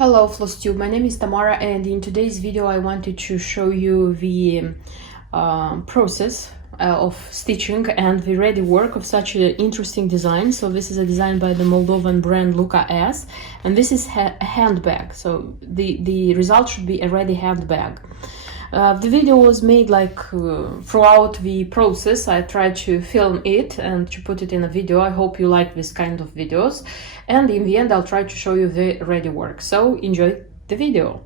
Hello FlossTube, my name is Tamara, and in today's video I wanted to show you the process of stitching and the ready work of such an interesting design. So this is a design by the Moldovan brand Luca-S, and this is a handbag. So the result should be a ready handbag. The video was made throughout the process. I tried to film it and to put it in a video. I hope you like this kind of videos, and in the end I'll try to show you the ready work. So enjoy the video.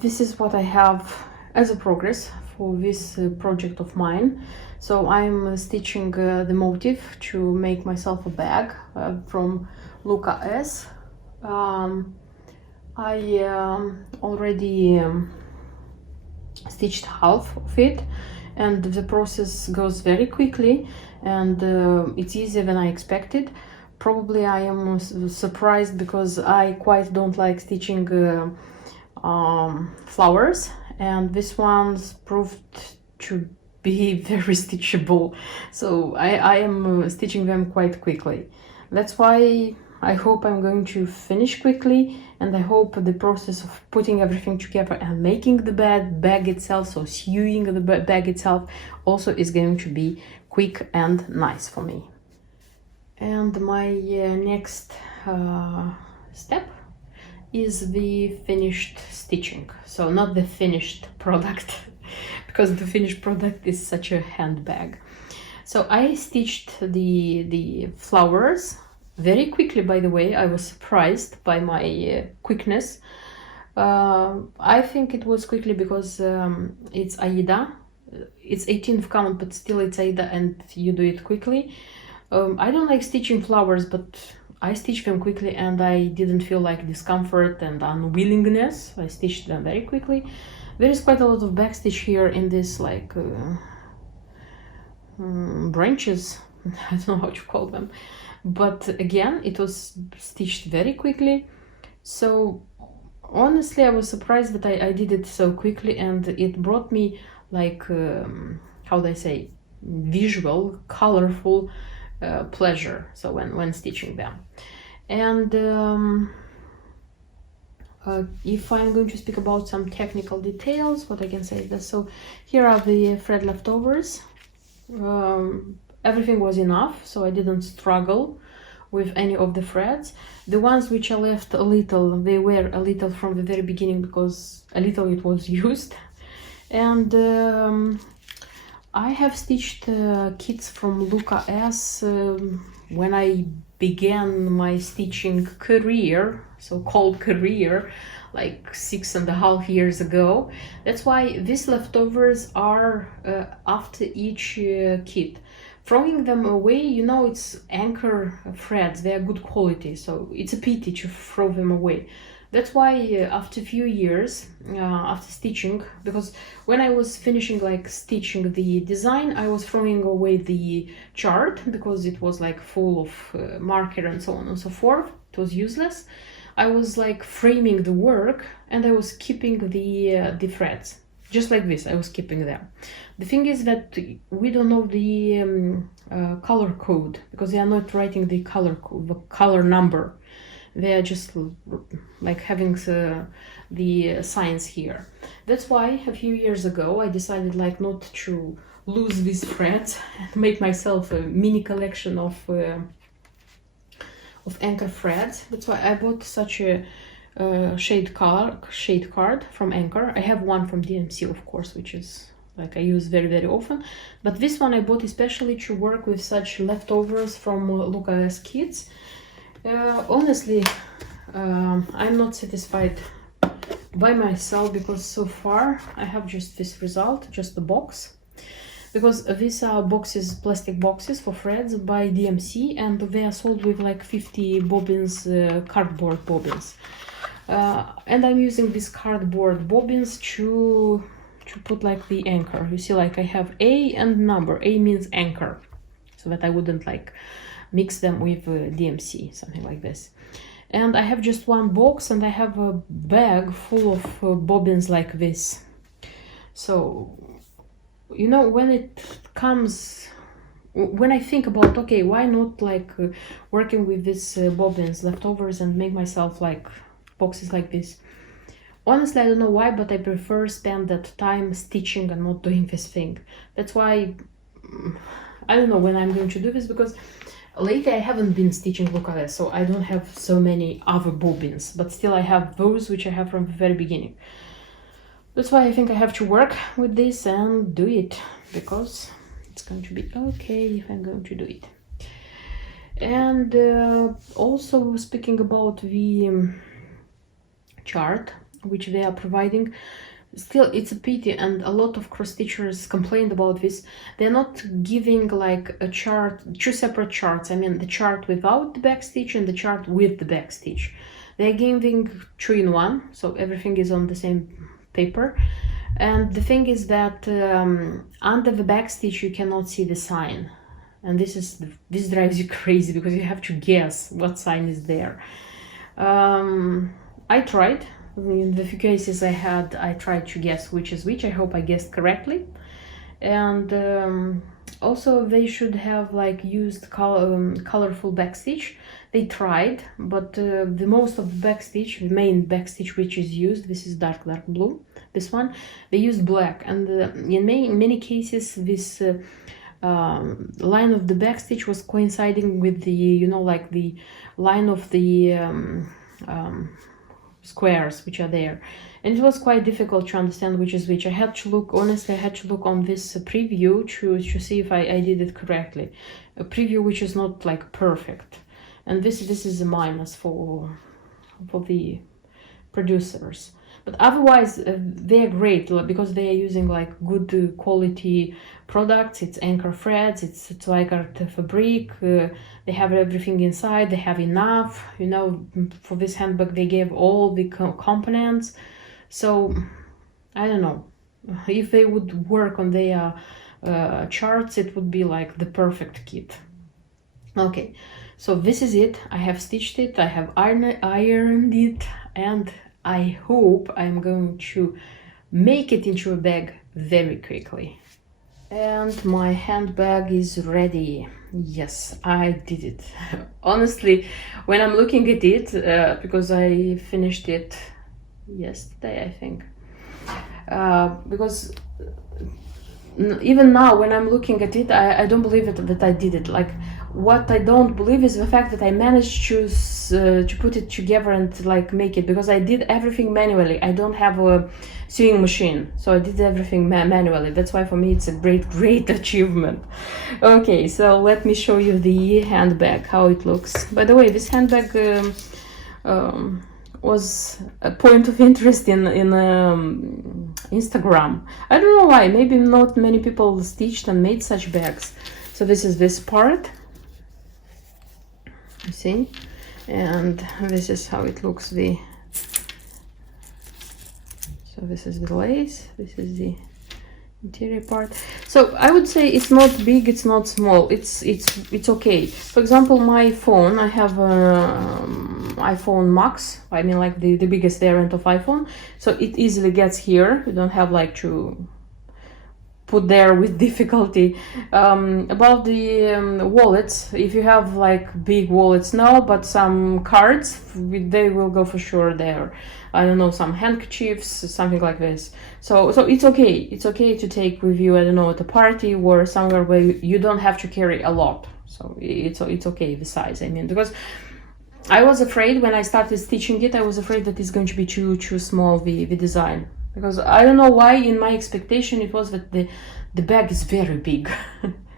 This is what I have as a progress for this project of mine. So I'm stitching the motif to make myself a bag from Luca-S. I already stitched half of it, and the process goes very quickly, and it's easier than I expected. Probably I am surprised because I quite don't like stitching flowers, and this one's proved to be very stitchable, so I am stitching them quite quickly. That's why I hope I'm going to finish quickly, and I hope the process of putting everything together and making the bag itself, so sewing the bag itself, also is going to be quick and nice for me. And my next step is the finished stitching. So not the finished product, because the finished product is such a handbag. So I stitched the flowers very quickly. By the way, I was surprised by my quickness. I think it was quickly because it's Aida. It's 18th count, but still it's Aida, and you do it quickly. I don't like stitching flowers, but I stitched them quickly and I didn't feel like discomfort and unwillingness. I stitched them very quickly. There is quite a lot of backstitch here in this branches. I don't know how to call them. But again, it was stitched very quickly. So honestly, I was surprised that I did it so quickly, and it brought me how do I say, visual, colorful pleasure, so when stitching them. And if I'm going to speak about some technical details, what I can say is that, so here are the thread leftovers. Everything was enough, so I didn't struggle with any of the threads. The ones which I left a little, they were a little from the very beginning, because a little it was used. And I have stitched kits from Luca-S when I began my stitching career, so-called career, like 6.5 years ago. That's why these leftovers are after each kit. Throwing them away, you know, it's anchor threads, they are good quality, so it's a pity to throw them away. That's why after a few years after stitching, because when I was finishing stitching the design, I was throwing away the chart because it was full of marker and so on and so forth. It was useless. I was framing the work, and I was keeping the threads. Just like this, I was keeping them. The thing is that we don't know the color code, because they are not writing the color code, the color number. They are just having the signs here. That's why a few years ago I decided not to lose these threads and make myself a mini collection of anchor threads. That's why I bought such a shade card from Anchor. I have one from DMC, of course, which is I use very often, but this one I bought especially to work with such leftovers from Luca-S kits. Honestly, I'm not satisfied by myself, because so far I have just this result, just the box, because these are boxes, plastic boxes for threads by DMC, and they are sold with 50 bobbins, cardboard bobbins. And I'm using these cardboard bobbins to put the anchor. You see, I have A and number. A means anchor, so that I wouldn't mix them with DMC, something like this. And I have just one box, and I have a bag full of bobbins like this. So, you know, when I think about, okay, why not working with these bobbins leftovers and make myself boxes like this. Honestly, I don't know why, but I prefer spend that time stitching and not doing this thing. That's why I don't know when I'm going to do this, because lately I haven't been stitching Luca-S, so I don't have so many other bobbins, but still I have those which I have from the very beginning. That's why I think I have to work with this and do it, because it's going to be okay if I'm going to do it. And also speaking about the chart which they are providing, still it's a pity, and a lot of cross stitchers complained about this. They're not giving like a chart, two separate charts. I mean the chart without the back stitch and the chart with the back stitch. They're giving 2-in-1, so everything is on the same paper. And the thing is that under the back stitch you cannot see the sign, and this drives you crazy because you have to guess what sign is there. I tried. In the few cases I tried to guess which is which. I hope I guessed correctly. And also they should have like used colorful backstitch. They tried, but the most of the backstitch, the main backstitch which is used, this is dark blue, this one, they used black, and in many cases this line of the backstitch was coinciding with the, you know, like the line of the squares which are there, and it was quite difficult to understand which is which. I had to look, honestly, I had to look on this preview to see if I did it correctly. A preview which is not like perfect, and this is a minus for the producers. But otherwise they're great because they are using like good quality products. It's anchor threads, it's Zweigart fabric, they have everything inside, they have enough, you know, for this handbag they gave all the components. So I don't know, if they would work on their charts, it would be like the perfect kit. Okay, so this is it. I have stitched it, I have ironed it, and I hope I'm going to make it into a bag very quickly. And my handbag is ready. Yes, I did it. Honestly, when I'm looking at it, because I finished it yesterday, I think, because even now when I'm looking at it, I don't believe that I did it. Like, what I don't believe is the fact that I managed to put it together and like make it, because I did everything manually. I don't have a sewing machine, so I did everything manually. That's why for me it's a great achievement. Okay, so let me show you the handbag, how it looks. By the way, this handbag was a point of interest in Instagram. I don't know why, maybe not many people stitched and made such bags. So this is this part, you see, and this is how it looks. So this is the lace, this is the interior part. So I would say it's not big, it's not small, it's okay. For example, my phone, I have iPhone Max, I mean like the biggest variant of iPhone, so it easily gets here. You don't have like to put there with difficulty. About the wallets, if you have like big wallets, no, but some cards, they will go for sure there. I don't know, some handkerchiefs, something like this. So it's okay. It's okay to take with you, I don't know, at a party or somewhere where you don't have to carry a lot. So it's okay, the size, I mean, because I was afraid when I started stitching it, I was afraid that it's going to be too small, the design. Because I don't know why, in my expectation it was that the bag is very big.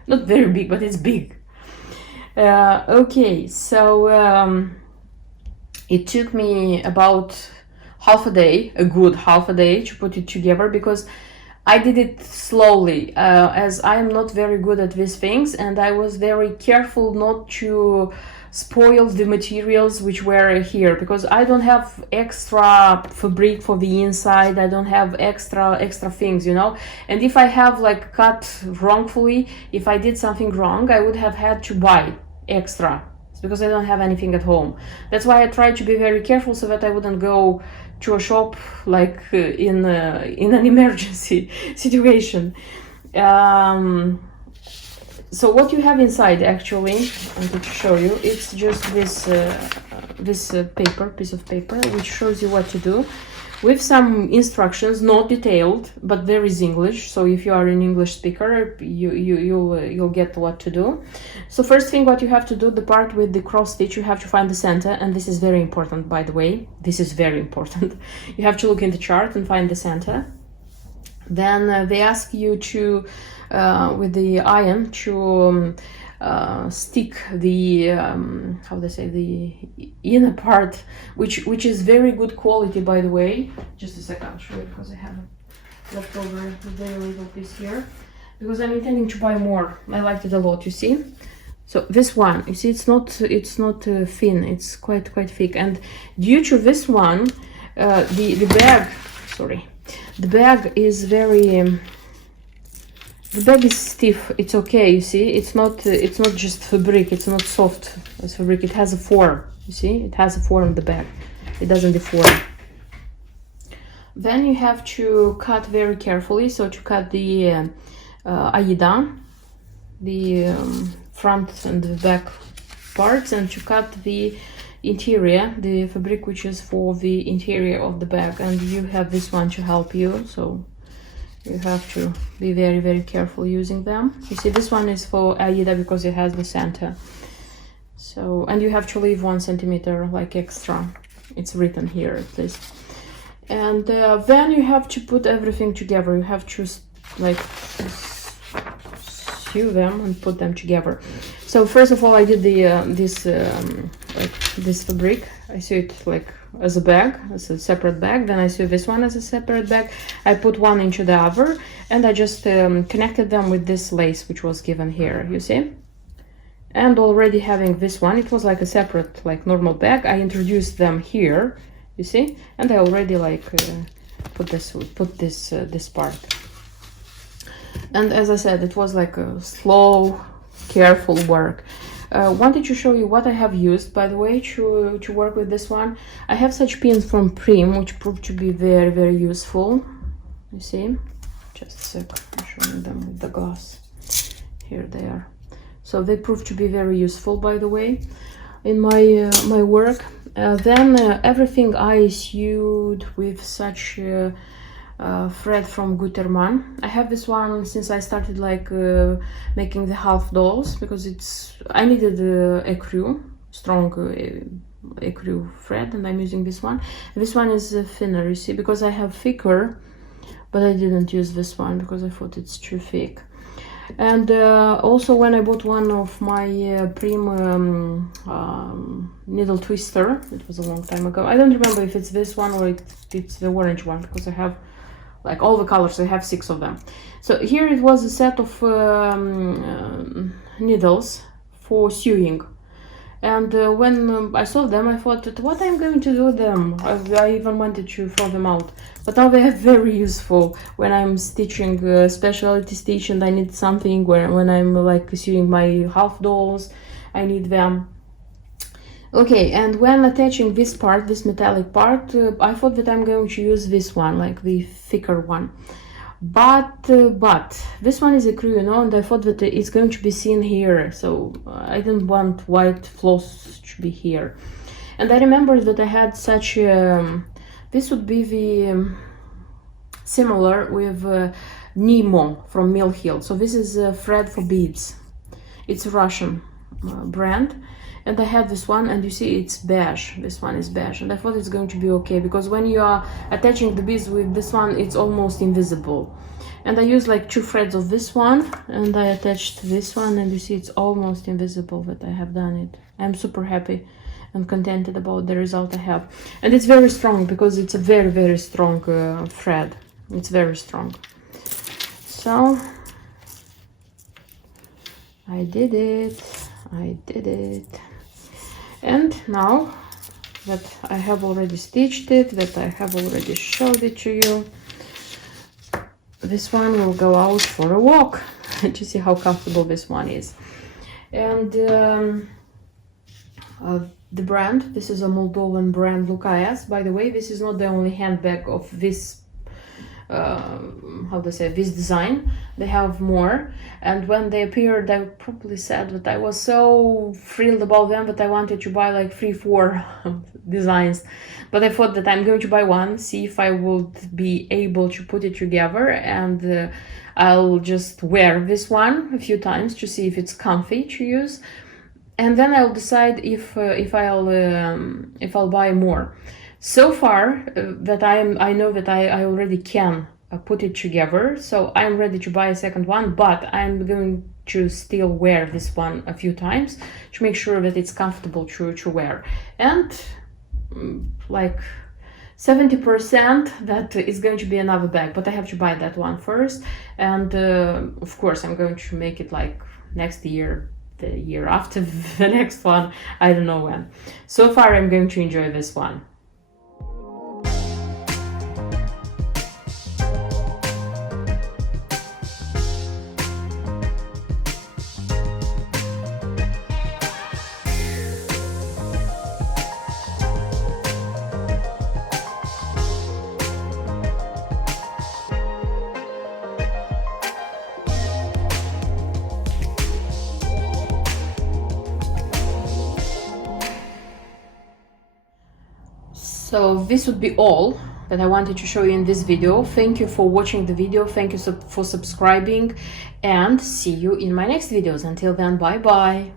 Not very big, but it's big. Okay, so it took me about a good half a day to put it together, because I did it slowly, as I am not very good at these things, and I was very careful not to spoil the materials which were here, because I don't have extra fabric for the inside, I don't have extra things, you know. And if I have like cut wrongfully, if I did something wrong, I would have had to buy extra, because I don't have anything at home. That's why I tried to be very careful, so that I wouldn't go to a shop like in an emergency situation. So what you have inside, actually, I'm going to show you, it's just this piece of paper, which shows you what to do, with some instructions, not detailed, but there is English. So if you are an English speaker, you'll get what to do. So first thing, what you have to do, the part with the cross stitch, you have to find the center, and this is very important, by the way. This is very important. You have to look in the chart and find the center. Then they ask you to, with the iron, to stick the how they say, the inner part, which is very good quality, by the way. Just a second, I'll show you, because I have leftover very little piece here, because I'm intending to buy more. I liked it a lot, you see. So this one, you see, it's not thin, it's quite thick, and due to this one, the bag, sorry, the bag is very the bag is stiff. It's okay, you see. It's not just fabric. It's not soft as fabric. It has a form. You see, it has a form. The bag, it doesn't deform. Then you have to cut very carefully. So to cut the aida, the front and the back parts, and to cut the interior, the fabric which is for the interior of the bag. And you have this one to help you. So you have to be very careful using them. You see, this one is for Aida because it has the center. So, and you have to leave 1 centimeter like extra. It's written here at least. And then you have to put everything together. You have to like sew them and put them together. So first of all, I did the this fabric. I sew it like as a bag, as a separate bag. Then I sew this one as a separate bag. I put one into the other, and I just connected them with this lace which was given here, you see. And already having this one, it was like a separate, like normal bag. I introduced them here, you see, and I already like put this part. And as I said, it was like a slow, careful work. Wanted to show you what I have used, by the way, to work with this one. I have such pins from Prim, which proved to be very useful. You see, just a sec, I'm showing them with the glass. Here they are. So they proved to be very useful, by the way, in my my work. Then everything I sewed with such thread from Gutermann. I have this one since I started like making the half dolls, because I needed ecru, strong ecru thread, and I'm using this one. This one is thinner, you see, because I have thicker, but I didn't use this one because I thought it's too thick. And also when I bought one of my Prim needle twister, it was a long time ago. I don't remember if it's this one or it's the orange one, because I have like all the colors. I have 6 of them. So here it was a set of needles for sewing. And when I saw them, I thought, what I'm going to do with them? I even wanted to throw them out. But now they are very useful when I'm stitching specialty stitch and I need something, when I'm like sewing my half dolls, I need them. Okay, and when attaching this part, this metallic part, I thought that I'm going to use this one, like the thicker one. But this one is a crew, you know, and I thought that it's going to be seen here, so I didn't want white floss to be here. And I remember that I had such this would be the similar with Nemo from Mill Hill. So this is thread for beads. It's a Russian brand. And I had this one, and you see it's beige. This one is beige, and I thought it's going to be okay, because when you are attaching the beads with this one, it's almost invisible. And I used like 2 threads of this one, and I attached this one, and you see it's almost invisible that I have done it. I'm super happy and contented about the result I have. And it's very strong, because it's a very strong thread. It's very strong. So I did it. And now that I have already stitched it, that I have already showed it to you, this one will go out for a walk to see how comfortable this one is. And the brand, this is a Moldovan brand, Luca-S. By the way, this is not the only handbag of this how to say, this design. They have more, and when they appeared I probably said that I was so thrilled about them that I wanted to buy like 3-4 designs, but I thought that I'm going to buy one, see if I would be able to put it together, and I'll just wear this one a few times to see if it's comfy to use, and then I'll decide if I'll buy more. So far that I know that I already can put it together, so I'm ready to buy a second one, but I'm going to still wear this one a few times to make sure that it's comfortable to wear. And like 70% that is going to be another bag, but I have to buy that one first, and of course I'm going to make it like next year, the year after the next one, I don't know when. So far I'm going to enjoy this one. So this would be all that I wanted to show you in this video. Thank you for watching the video, thank you for subscribing, and see you in my next videos. Until then, bye bye.